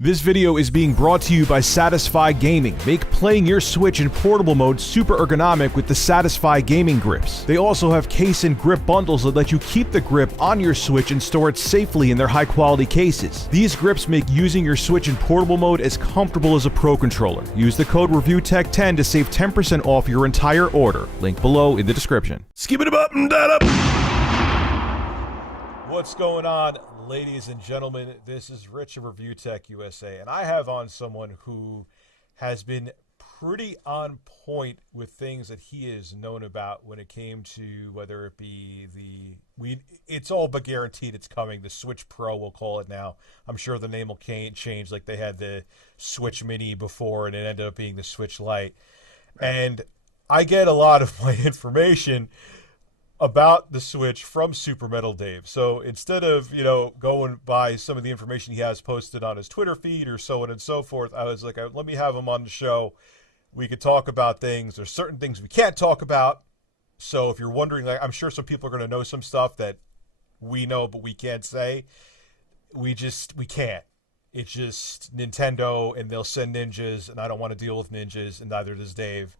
This video is being brought to you by Satisfy Gaming. Make playing your Switch in portable mode super ergonomic with the Satisfy Gaming grips. They also have case and grip bundles that let you keep the grip on your Switch and store it safely in their high quality cases. These grips make using your Switch in portable mode as comfortable as a Pro controller. Use the code ReviewTech10 to save 10% off your entire order. Link below in the description. Skip it up and that up. What's going on, ladies and gentlemen? This is Rich of Review Tech USA, and I have on someone who has been pretty on point with things that he is known about when it came to whether it be it's all but guaranteed it's coming. The Switch Pro, we'll call it now. I'm sure the name will change, like they had the Switch Mini before, and it ended up being the Switch Lite. And I get a lot of my information about the Switch from Super Metal Dave. So instead of, going by some of the information he has posted on his Twitter feed or so on and so forth, I was like, let me have him on the show. We could talk about things. There's certain things we can't talk about. So if you're wondering, like, I'm sure some people are going to know some stuff that we know but we can't say. We can't. It's just Nintendo, and they'll send ninjas, and I don't want to deal with ninjas, and neither does Dave.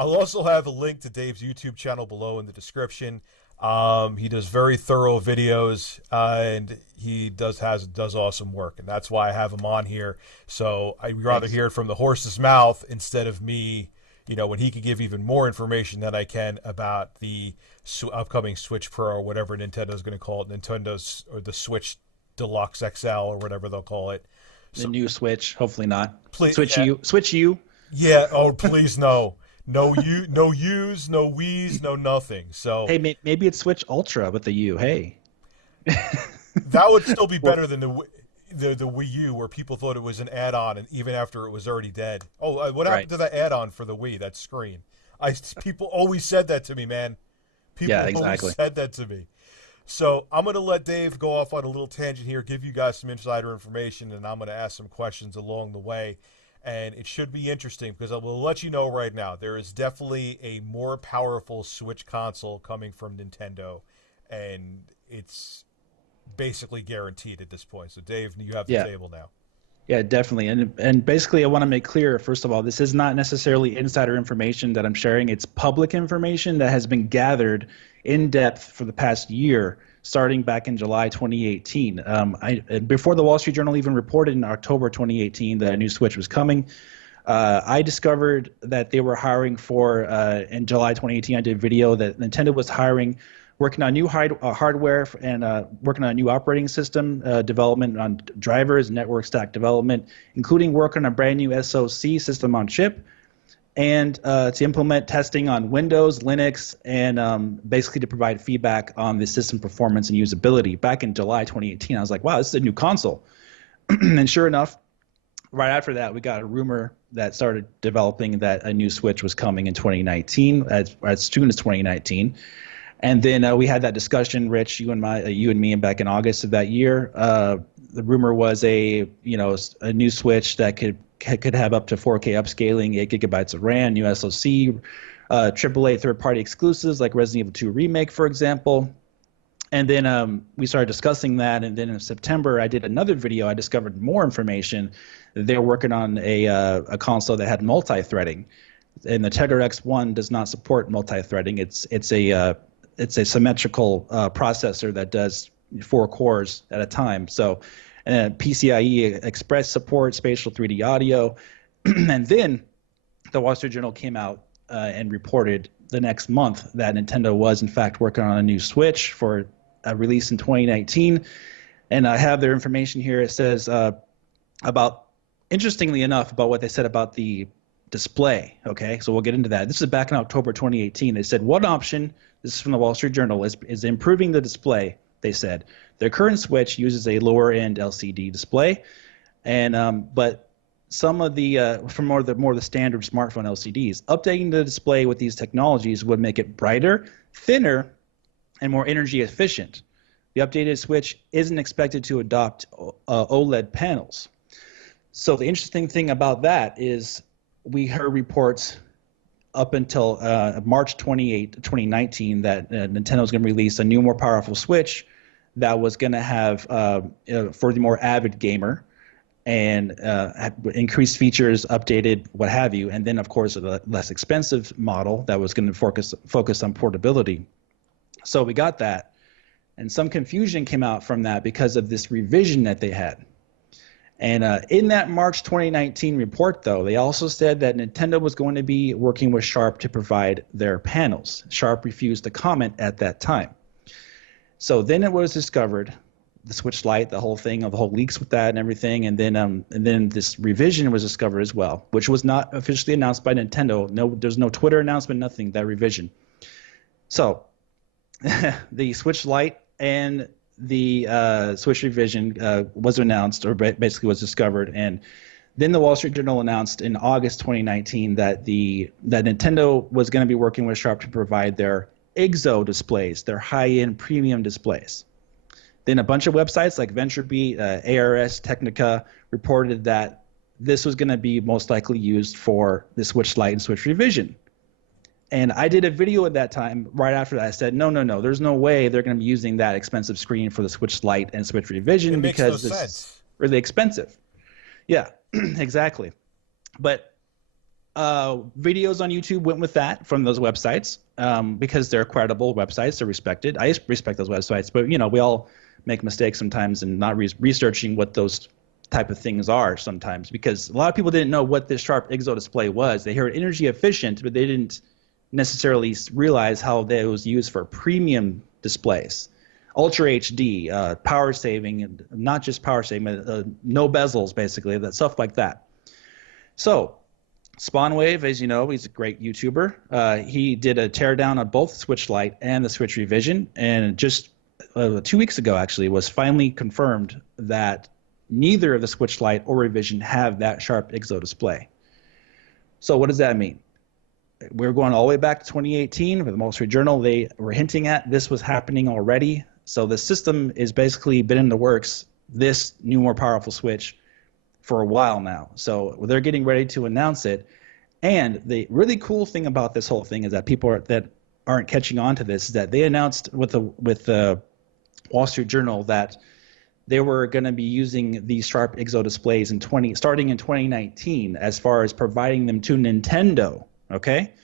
I'll also have a link to Dave's YouTube channel below in the description. He does very thorough videos, and he does awesome work, and that's why I have him on here. So I'd rather hear it from the horse's mouth instead of me, when he could give even more information than I can about the upcoming Switch Pro or whatever Nintendo's going to call it, or the Switch Deluxe XL or whatever they'll call it. The new Switch, hopefully not. Please, Switch U. Yeah. Oh, please no. No U's, no Wii's, no nothing. So hey, maybe it's Switch Ultra with the U. Hey, that would still be better than the Wii U, where people thought it was an add-on, and even after it was already dead. Oh, what happened to that add-on for the Wii? That screen. People always said that to me, man. People always said that to me. So I'm going to let Dave go off on a little tangent here, give you guys some insider information, and I'm going to ask some questions along the way. And it should be interesting because I will let you know right now, there is definitely a more powerful Switch console coming from Nintendo, and it's basically guaranteed at this point. So, Dave, you have the table now. Yeah, definitely. And basically, I want to make clear, first of all, this is not necessarily insider information that I'm sharing. It's public information that has been gathered in depth for the past year, starting back in July 2018. Before the Wall Street Journal even reported in October 2018 that a new Switch was coming, I discovered that they were hiring for, in July 2018, I did a video that Nintendo was working on new hardware and working on a new operating system development on drivers, network stack development, including work on a brand new SoC system on chip, and to implement testing on Windows, Linux, and basically to provide feedback on the system performance and usability. Back in July 2018, I was like, wow, this is a new console. And sure enough, right after that, we got a rumor that started developing that a new Switch was coming in 2019, as soon as 2019. And then we had that discussion, Rich, you and me, back in August of that year. The rumor was a new Switch that could have up to 4K upscaling, 8 gigabytes of RAM, new SoC, AAA third-party exclusives like Resident Evil 2 Remake, for example. And then we started discussing that, and then in September I did another video. I discovered more information. They're working on a console that had multi-threading, and the Tegra X1 does not support multi-threading. It's a symmetrical processor that does 4 cores at a time. So, and PCIe Express support, spatial 3D audio. And then the Wall Street Journal came out and reported the next month that Nintendo was, in fact, working on a new Switch for a release in 2019. And I have their information here. It says interestingly enough, about what they said about the display. Okay, so we'll get into that. This is back in October 2018. They said one option, this is from the Wall Street Journal, is improving the display. They said their current Switch uses a lower-end LCD display, and but some of the from more the standard smartphone LCDs, updating the display with these technologies would make it brighter, thinner, and more energy efficient. The updated Switch isn't expected to adopt OLED panels. So the interesting thing about that is we heard reports up until March 28, 2019 that Nintendo was going to release a new, more powerful Switch that was going to have, for the more avid gamer, and increased features, updated, what have you. And then, of course, a less expensive model that was going to focus on portability. So we got that. And some confusion came out from that because of this revision that they had. And in that March 2019 report, though, they also said that Nintendo was going to be working with Sharp to provide their panels. Sharp refused to comment at that time. So then it was discovered, the Switch Lite, the whole thing, the whole leaks with that and everything, and then this revision was discovered as well, which was not officially announced by Nintendo. No, there's no Twitter announcement, nothing. That revision. So the Switch Lite and the Switch revision was announced, or basically was discovered, and then the Wall Street Journal announced in August 2019 that Nintendo was going to be working with Sharp to provide their IGZO displays, their high-end premium displays. Then a bunch of websites like VentureBeat, ARS, Technica reported that this was going to be most likely used for the Switch Lite and Switch revision. And I did a video at that time. Right after that, I said, no, there's no way they're going to be using that expensive screen for the Switch Lite and Switch revision because it's really expensive. Yeah, exactly. But videos on YouTube went with that from those websites because they're credible websites. They're respected. I respect those websites, but we all make mistakes sometimes and not researching what those type of things are sometimes, because a lot of people didn't know what this Sharp IGZO display was. They heard energy efficient, but they didn't necessarily realize how that was used for premium displays, Ultra HD, power saving, not just power saving, no bezels, basically, that stuff like that. So Spawnwave, as you know, he's a great YouTuber. He did a teardown of both Switch Lite and the Switch revision, and just 2 weeks ago, actually, was finally confirmed that neither of the Switch Lite or revision have that Sharp IGZO display. So what does that mean? We're going all the way back to 2018 with the Wall Street Journal. They were hinting at this was happening already. So the system is basically been in the works, this new, more powerful Switch, for a while now. So they're getting ready to announce it. And the really cool thing about this whole thing is that people that aren't catching on to this is that they announced with the Wall Street Journal that they were going to be using these Sharp IGZO displays starting in 2019 as far as providing them to Nintendo. Okay,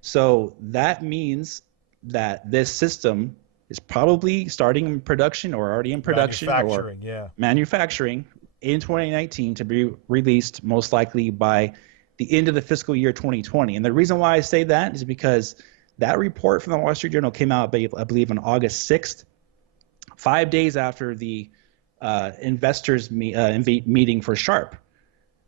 so that means that this system is probably starting in production or already in production or manufacturing in 2019 to be released most likely by the end of the fiscal year 2020. And the reason why I say that is because that report from the Wall Street Journal came out, I believe, on August 6th, 5 days after the investors meeting for Sharp.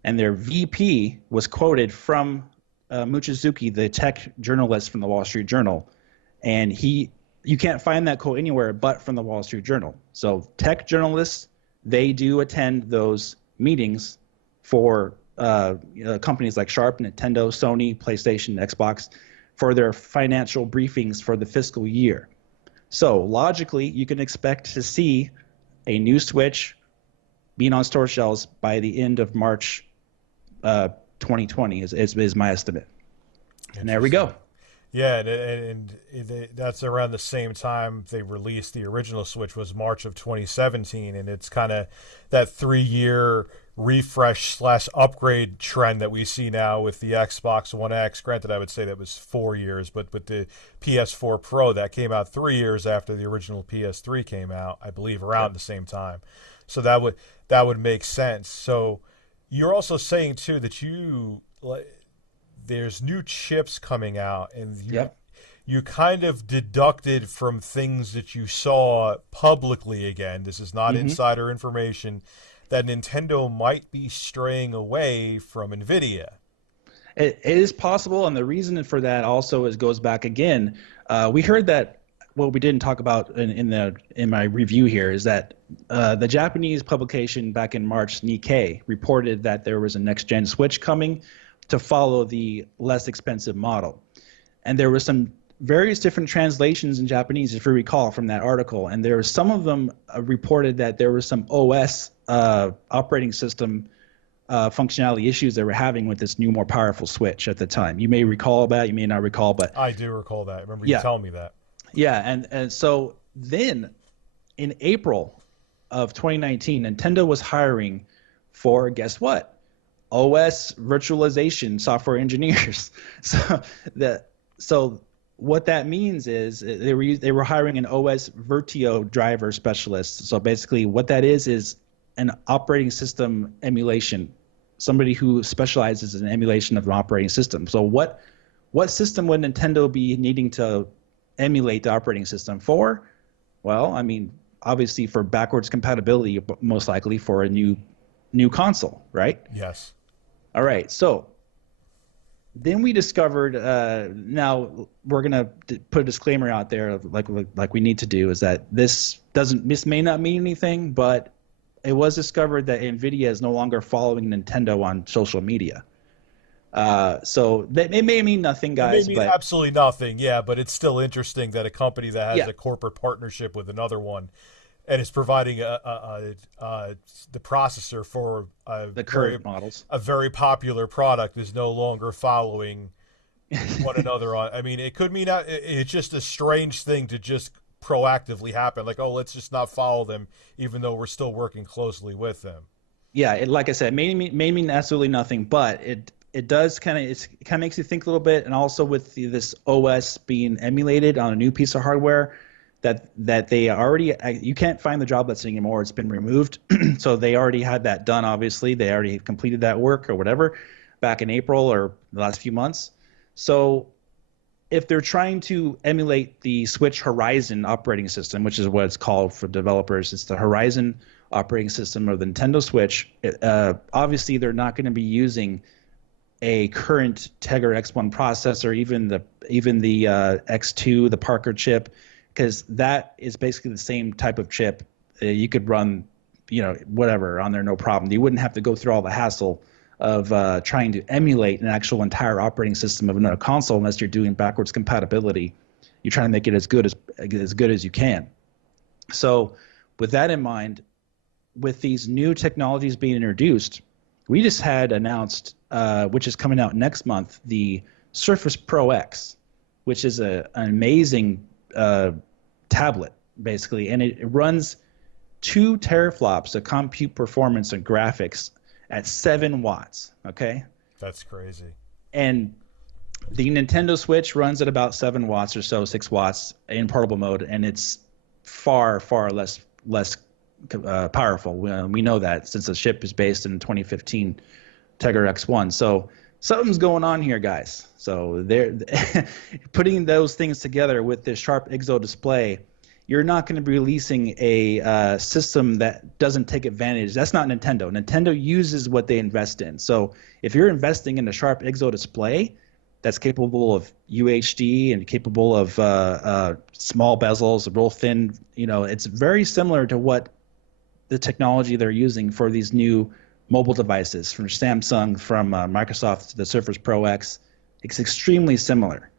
And their VP was quoted from Mochizuki, the tech journalist from the Wall Street Journal, and you can't find that quote anywhere but from the Wall Street Journal. So tech journalists, they do attend those meetings for companies like Sharp, Nintendo, Sony, PlayStation, Xbox, for their financial briefings for the fiscal year. So logically, you can expect to see a new Switch being on store shelves by the end of March 2020 is my estimate. And there we go. Yeah, and that's around the same time they released the original Switch, was March of 2017, and it's kind of that 3-year refresh / upgrade trend that we see now with the Xbox One X. Granted, I would say that was 4 years, but with the PS4 Pro, that came out 3 years after the original PS3 came out, I believe, around the same time. So that would make sense. So you're also saying too that there's new chips coming out, and you kind of deducted from things that you saw publicly, again, this is not insider information, that Nintendo might be straying away from NVIDIA. It is possible, and the reason for that also goes back again. We heard that what we didn't talk about in my review here is that the Japanese publication back in March, Nikkei, reported that there was a next-gen Switch coming to follow the less expensive model. And there were some various different translations in Japanese, if you recall, from that article. And there were some of them reported that there was some OS operating system functionality issues they were having with this new, more powerful Switch at the time. You may recall that, you may not recall, but I do recall that. I remember you telling me that. Yeah, and so then in April of 2019, Nintendo was hiring for, guess what? OS virtualization software engineers. So the so what that means is they were hiring an OS Virtio driver specialist. So basically, what that is an operating system emulation, somebody who specializes in emulation of an operating system. So what system would Nintendo be needing to emulate the operating system for? Well, I mean, obviously for backwards compatibility, most likely for a new console, right? Yes. All right, so then we discovered. Now we're gonna put a disclaimer out there, like we need to do, is that this may not mean anything, but it was discovered that NVIDIA is no longer following Nintendo on social media. So it may mean nothing, It may guys, mean but absolutely nothing, yeah, but it's still interesting that a company that has yeah, a corporate partnership with another one and is providing the processor for the current models. a very popular product is no longer following one another on. I mean, it could mean it's just a strange thing to just proactively happen. Like, oh, let's just not follow them, even though we're still working closely with them. Yeah, like I said, may mean absolutely nothing, but it does it kind of makes you think a little bit, and also with this OS being emulated on a new piece of hardware that they already, you can't find the job listing anymore. It's been removed, so they already had that done. Obviously, they already completed that work or whatever back in April or the last few months. So if they're trying to emulate the Switch Horizon operating system, which is what it's called for developers, it's the Horizon operating system of the Nintendo Switch. Obviously, they're not going to be using a current Tegra X1 processor, even the X2, the Parker chip, because that is basically the same type of chip. You could run, whatever on there, no problem. You wouldn't have to go through all the hassle of trying to emulate an actual entire operating system of another console unless you're doing backwards compatibility. You're trying to make it as good as you can. So, with that in mind, with these new technologies being introduced, we just had announced, which is coming out next month, the Surface Pro X, which is an amazing tablet, basically, and it runs 2 teraflops of compute performance and graphics at 7 watts. Okay, That's crazy. and the Nintendo Switch runs at about 7 watts or so, 6 watts in portable mode, and it's far less powerful. We know that since the chip is based in 2015 Tegra X1. So something's going on here, guys. So they're putting those things together with this sharp IGZO display. You're not going to be releasing a system that doesn't take advantage. That's not Nintendo. Nintendo uses what they invest in. So if you're investing in a sharp IGZO display that's capable of UHD and capable of small bezels, real thin, it's very similar to what the technology they're using for these new mobile devices from Samsung, from Microsoft to the Surface Pro X. It's extremely similar.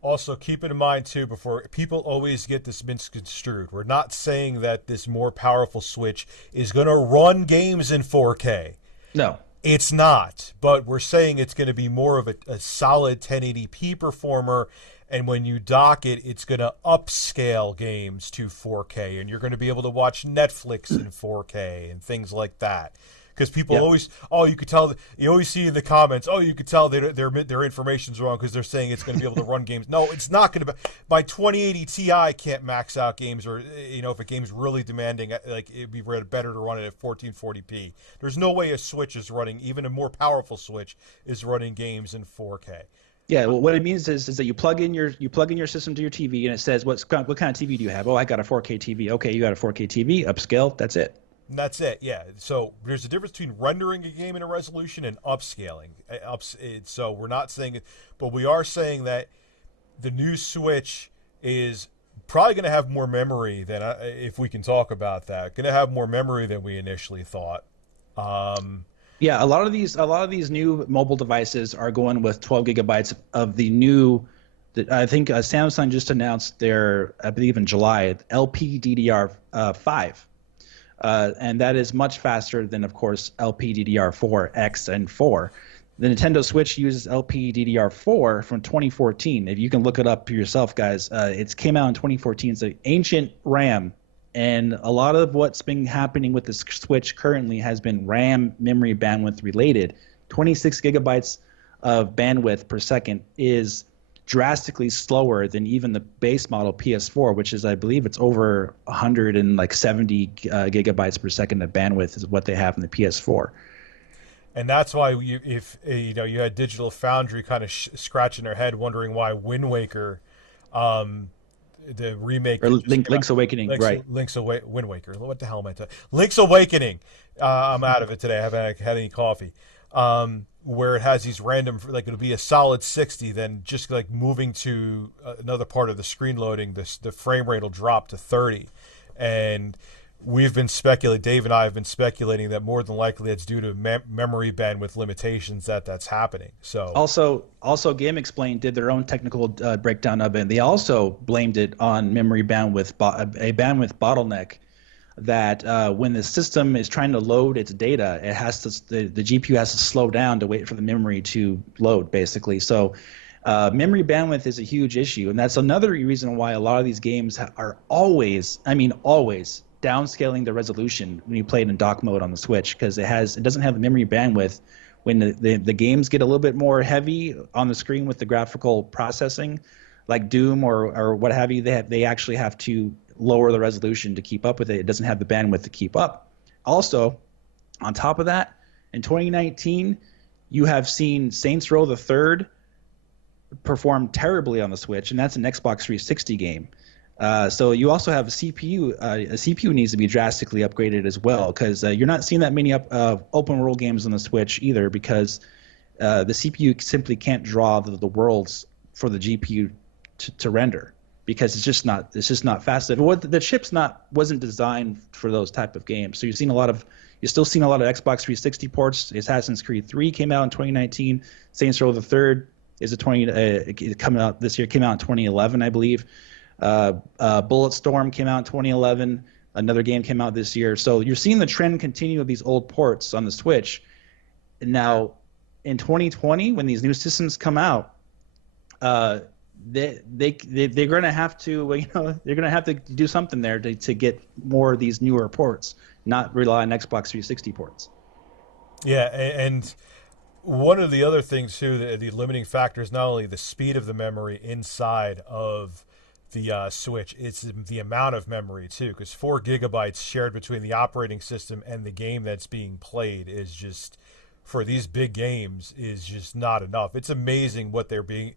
Also, keep it in mind, too, before people always get this misconstrued. We're not saying that this more powerful Switch is going to run games in 4K. No. It's not, but we're saying it's going to be more of a solid 1080p performer, and when you dock it, it's going to upscale games to 4K, and you're going to be able to watch Netflix in 4K and things like that. Because people always, you could tell. You always see in the comments, you could tell their information's wrong because they're saying it's going to be able to run games. No, it's not going to. My 2080 Ti can't max out games, or if a game's really demanding, like it'd be better to run it at 1440p. There's no way a Switch is running, even a more powerful Switch is running games in 4K. Yeah, well, what it means is that you plug in your system to your TV, and it says what kind of TV do you have? Oh, I got a 4K TV. Okay, you got a 4K TV, upscale. That's it. And that's it, yeah. So there's a difference between rendering a game in a resolution and upscaling. So we're not saying it, but we are saying that the new Switch is probably going to have more memory than, if we can talk about that, going to have more memory than we initially thought. Yeah, a lot of these new mobile devices are going with 12 gigabytes of the new. I think Samsung just announced their, I believe in July, LPDDR5. And that is much faster than, of course, LPDDR4X and 4. The Nintendo Switch uses LPDDR4 from 2014. If you can look it up yourself, guys, it came out in 2014. It's an ancient RAM And a lot of what's been happening with the Switch currently has been RAM memory bandwidth related. 26 gigabytes of bandwidth per second is drastically slower than even the base model PS4, which is, I believe, it's over 170 gigabytes per second of bandwidth is what they have in the PS4. And that's why if you had Digital Foundry kind of scratching their head, wondering why Wind Waker, um, the remake Or that just came out, Link's Awakening, right? Wind Waker. What the hell am I talking? Link's Awakening. I'm out of it today. I haven't had any coffee. Where it has these random, like it'll be a solid 60, then just like moving to another part of the screen loading, the frame rate will drop to 30, and we've been speculating. Dave and I have been speculating that more than likely it's due to memory bandwidth limitations that's happening. So Also, Game Explain did their own technical breakdown of it. And they also blamed it on memory bandwidth, a bandwidth bottleneck. That when the system is trying to load its data, it has to the GPU has to slow down to wait for the memory to load, basically. So memory bandwidth is a huge issue, and that's another reason why a lot of these games are always, I mean, always downscaling the resolution when you play it in dock mode on the Switch, because it doesn't have the memory bandwidth. When the games get a little bit more heavy on the screen with the graphical processing, like Doom or what have you, they actually have to lower the resolution to keep up with it. It doesn't have the bandwidth to keep up. Also, on top of that, in 2019, you have seen Saints Row the Third perform terribly on the Switch, and that's an Xbox 360 game. So you also have a CPU. A CPU needs to be drastically upgraded as well, because you're not seeing that many open world games on the Switch either, because the CPU simply can't draw the worlds for the GPU to render, because it's just not fast enough. The chip's wasn't designed for those type of games. So you're still seeing a lot of Xbox 360 ports. Assassin's Creed 3 came out in 2019. Saints Row the Third is coming out this year. Came out in 2011, I believe. Bulletstorm came out in 2011. Another game came out this year. So you're seeing the trend continue of these old ports on the Switch. Now, in 2020, when these new systems come out, they're going to have to they're going to have to do something there to get more of these newer ports, not rely on Xbox 360 ports. Yeah, and one of the other things too, the limiting factor is not only the speed of the memory inside of the Switch, it's the amount of memory too, because 4 gigabytes shared between the operating system and the game that's being played is just, for these big games, is just not enough. It's amazing what they're being,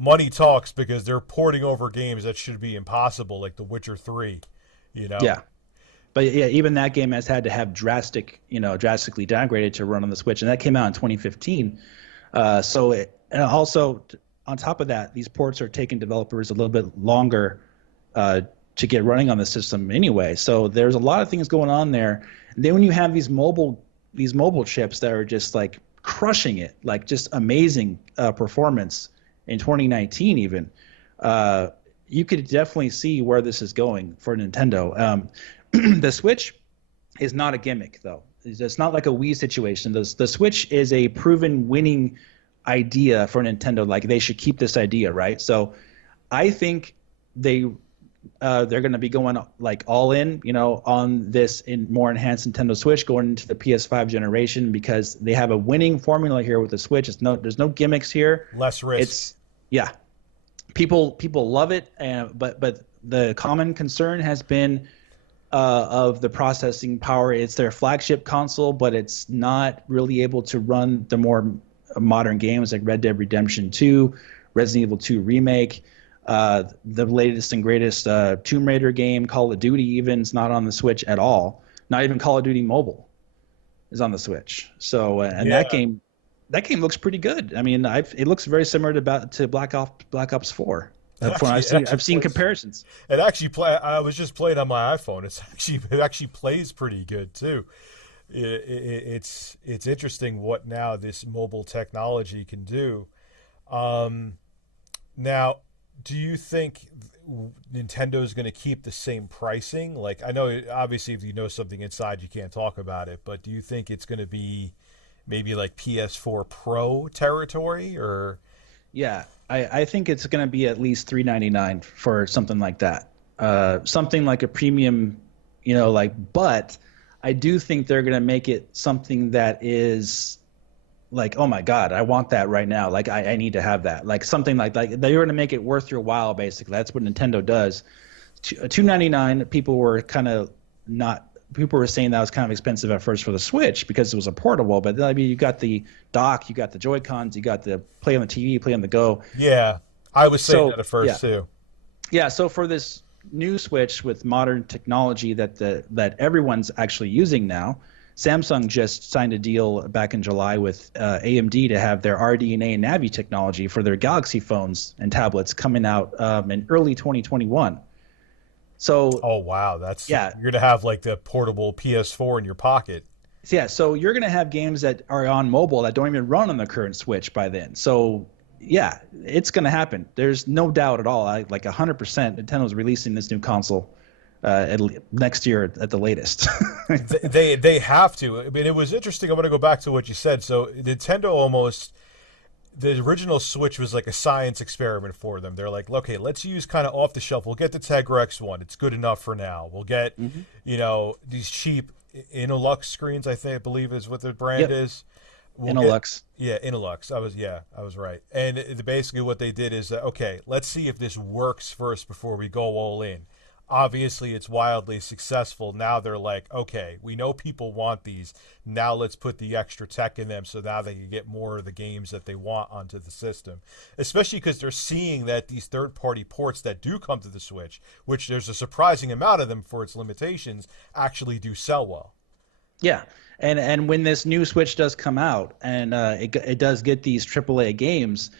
money talks, because they're porting over games that should be impossible, like The Witcher 3, Yeah. But yeah, even that game has had to have drastically downgraded to run on the Switch, and that came out in 2015. And also on top of that, these ports are taking developers a little bit longer to get running on the system anyway. So there's a lot of things going on there. And then when you have these mobile chips that are just like crushing it, like just amazing performance in 2019 even, you could definitely see where this is going for Nintendo. The Switch is not a gimmick, though. It's not like a Wii situation. The Switch is a proven winning idea for Nintendo. Like, they should keep this idea, right? So I think they're going to be going like all in, on this in more enhanced Nintendo Switch going into the PS5 generation, because they have a winning formula here with the Switch. There's no gimmicks here. Less risk. People love it, but the common concern has been of the processing power. It's their flagship console, but it's not really able to run the more modern games like Red Dead Redemption 2, Resident Evil 2 Remake, the latest and greatest Tomb Raider game, Call of Duty even is not on the Switch at all. Not even Call of Duty Mobile is on the Switch. So that game looks pretty good. I mean, it looks very similar to Black Ops 4. I've seen comparisons. It actually I was just playing on my iPhone. It actually plays pretty good too. It's interesting what now this mobile technology can do. Now, do you think Nintendo is going to keep the same pricing? Like, I know obviously if you know something inside, you can't talk about it, but do you think it's going to be maybe like PS4 Pro territory, or? Yeah, I think it's going to be at least $399 for something like that. something like a premium, but I do think they're going to make it something that is like, oh my God, I want that right now. Like I need to have that. Like something like they're going to make it worth your while. Basically, that's what Nintendo does. $299. People were saying that was kind of expensive at first for the Switch because it was a portable. But then, I mean, you got the dock, you got the Joy Cons, you got the play on the TV, play on the go. Yeah, I was saying So that at first yeah, too. yeah. So for this new Switch with modern technology that everyone's actually using now, Samsung just signed a deal back in July with AMD to have their RDNA and Navi technology for their Galaxy phones and tablets coming out in early 2021. So Oh wow, that's yeah, you're gonna have like the portable PS4 in your pocket. so you're going to have games that are on mobile that don't even run on the current Switch by then. So yeah, it's going to happen. There's no doubt at all. Like 100%, Nintendo's releasing this new console next year at the latest. They have to. I mean, it was interesting. I'm going to go back to what you said. So Nintendo almost the original Switch was like a science experiment for them. They're like, okay, let's use kind of off the shelf. We'll get the Tegra X1. It's good enough for now. We'll get these cheap Innolux screens. I believe is what the brand Yep. is. Innolux. Yeah, Innolux. I was right. And basically what they did is okay, let's see if this works first before we go all in. Obviously, it's wildly successful. Now they're like, okay, we know people want these. Now let's put the extra tech in them so now they can get more of the games that they want onto the system. Especially because they're seeing that these third-party ports that do come to the Switch, which there's a surprising amount of them for its limitations, actually do sell well. Yeah, and when this new Switch does come out and it does get these AAA games,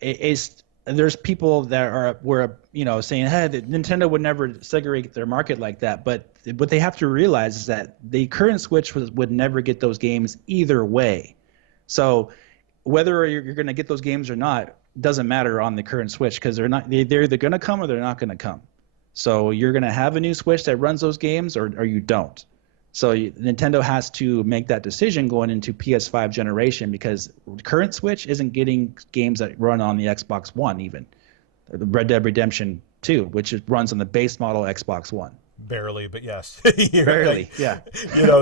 there's people that were saying, hey, Nintendo would never segregate their market like that. But what they have to realize is that the current Switch would never get those games either way. So whether you're going to get those games or not doesn't matter on the current Switch because they're either going to come or they're not going to come. So you're going to have a new Switch that runs those games or you don't. So Nintendo has to make that decision going into PS5 generation because the current Switch isn't getting games that run on the Xbox One even. Red Dead Redemption 2, which runs on the base model Xbox One. Barely, but yes. Barely, yeah.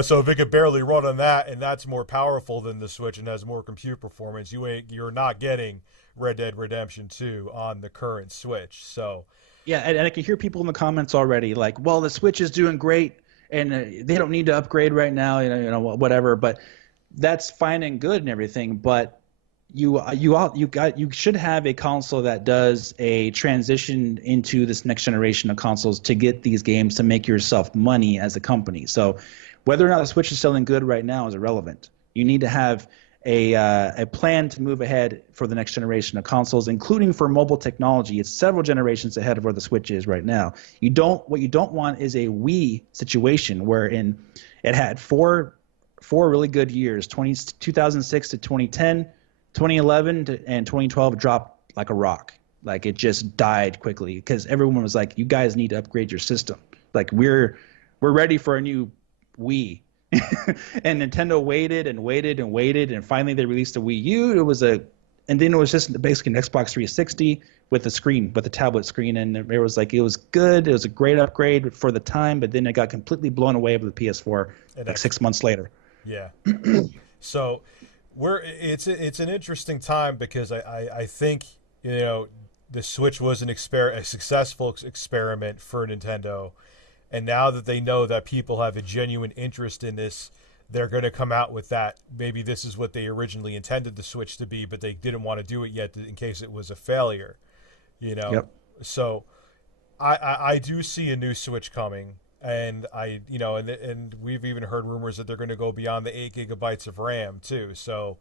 So if it could barely run on that and that's more powerful than the Switch and has more compute performance, you're not getting Red Dead Redemption 2 on the current Switch. So yeah, and I can hear people in the comments already like, well, the Switch is doing great. And they don't need to upgrade right now, whatever. But that's fine and good and everything. But you should have a console that does a transition into this next generation of consoles to get these games to make yourself money as a company. So whether or not the Switch is selling good right now is irrelevant. You need to have a plan to move ahead for the next generation of consoles, including for mobile technology. It's several generations ahead of where the Switch is right now. What you don't want is a Wii situation wherein it had four really good years, 2006 to 2010, 2011 and 2012 dropped like a rock. Like it just died quickly because everyone was like, you guys need to upgrade your system. Like we're ready for a new Wii. And Nintendo waited and waited and waited, and finally they released a Wii U. And then it was just basically an Xbox 360 with a tablet screen, and it was good. It was a great upgrade for the time, but then it got completely blown away with the PS4 like 6 months later. Yeah. So it's an interesting time because I think the Switch was a successful experiment for Nintendo. And now that they know that people have a genuine interest in this, they're going to come out with that. Maybe this is what they originally intended the Switch to be, but they didn't want to do it yet in case it was a failure. Yep. So I do see a new Switch coming, and and we've even heard rumors that they're going to go beyond the 8 gigabytes of RAM too. So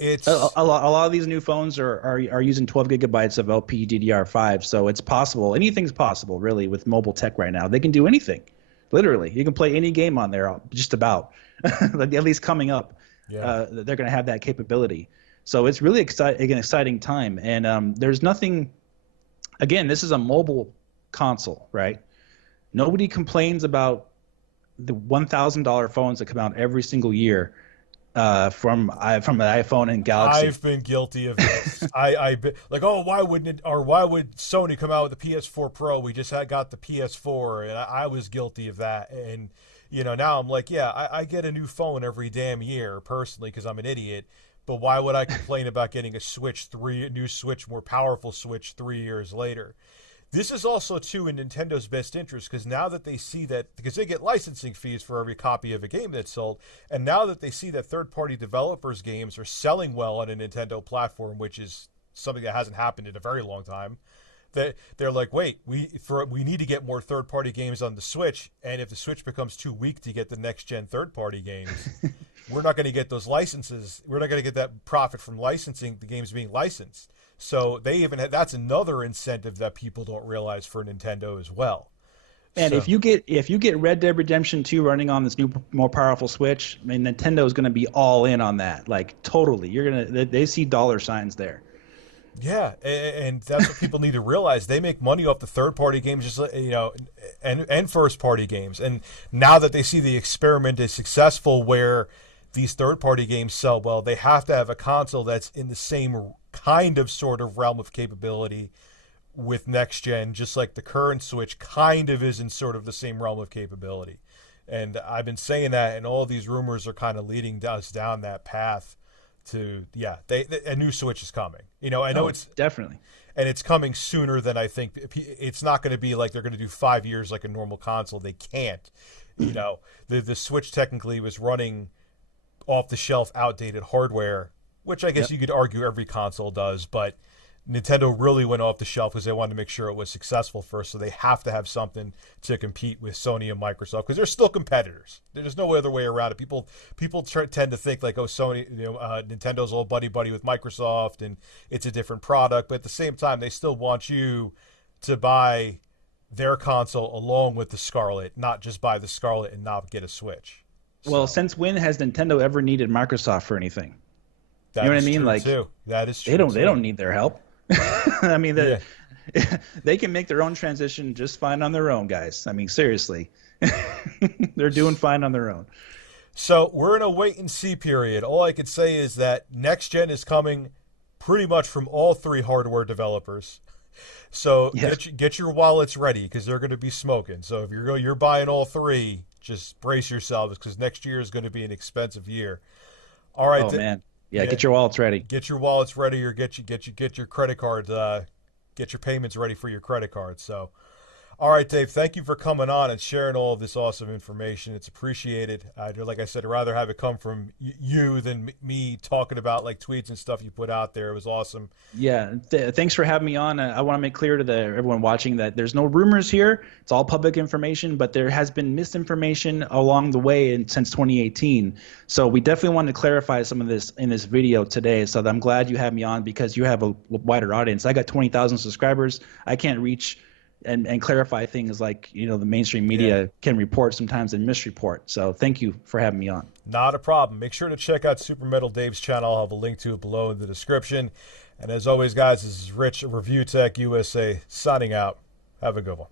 it's a lot of these new phones are using 12 gigabytes of LPDDR5, so it's possible. Anything's possible, really, with mobile tech right now. They can do anything, literally. You can play any game on there, just about. At least coming up, they're going to have that capability. So it's really an exciting time. And there's nothing. Again, this is a mobile console, right? Nobody complains about the $1,000 phones that come out every single year from an iPhone and Galaxy. I've been guilty of this. I've been like, oh, why wouldn't it, or why would Sony come out with the PS4 Pro? We just had got the PS4, and I was guilty of that. And now I'm like, yeah, I get a new phone every damn year personally because I'm an idiot. But why would I complain about getting a new Switch, more powerful Switch 3 years later? This is also, too, in Nintendo's best interest because now that they see that, because they get licensing fees for every copy of a game that's sold, and now that they see that third-party developers' games are selling well on a Nintendo platform, which is something that hasn't happened in a very long time, that they're like, wait, we need to get more third-party games on the Switch, and if the Switch becomes too weak to get the next-gen third-party games, we're not going to get those licenses. We're not going to get that profit from licensing the games being licensed. So they even that's another incentive that people don't realize for Nintendo as well. And So, if you get Red Dead Redemption 2 running on this new more powerful Switch, I mean Nintendo is going to be all in on that. Like totally. They see dollar signs there. yeah, and that's what people need to realize. They make money off the third-party games, just like, and first-party games. And now that they see the experiment is successful, where these third-party games sell well, they have to have a console that's in the same kind of sort of realm of capability with next gen, just like the current Switch kind of is in sort of the same realm of capability. And I've been saying that, and all these rumors are kind of leading us down that path to, yeah, a new Switch is coming. I know it's definitely. and it's coming sooner than I think. It's not going to be like they're going to do 5 years like a normal console. They can't. The Switch technically was running off the shelf, outdated hardware, which I guess you could argue every console does, but Nintendo really went off the shelf because they wanted to make sure it was successful first, so they have to have something to compete with Sony and Microsoft because they're still competitors. There's no other way around it. People tend to think like, oh, Nintendo's all buddy with Microsoft and it's a different product, but at the same time, they still want you to buy their console along with the Scarlet, not just buy the Scarlet and not get a Switch. Well, So, since when has Nintendo ever needed Microsoft for anything? You that know what I is mean? true Like too. That is true. they don't need their help. I mean, Yeah. they can make their own transition just fine on their own, guys. I mean, seriously, they're doing fine on their own. So we're in a wait and see period. All I could say is that next gen is coming pretty much from all three hardware developers. So Yes. get your wallets ready because they're going to be smoking. So if you're buying all three, just brace yourselves because next year is going to be an expensive year. All right, Oh man, yeah. yeah, Get your wallets ready. get your wallets ready or get your credit card, get your payments ready for your credit card. So. All right, Dave, thank you for coming on and sharing all of this awesome information. It's appreciated. Like I said, I'd rather have it come from you than me talking about like tweets and stuff you put out there. It was awesome. Yeah, thanks for having me on. I want to make clear to everyone watching that there's no rumors here. It's all public information, but there has been misinformation along the way since 2018. So we definitely want to clarify some of this in this video today. So I'm glad you had me on because you have a wider audience. I got 20,000 subscribers. I can't reach and clarify things like the mainstream media can report sometimes and misreport. So thank you for having me on. Not a problem. Make sure to check out Super Metal Dave's channel. I'll have a link to it below in the description. And as always, guys, this is Rich, Review Tech USA, signing out. Have a good one.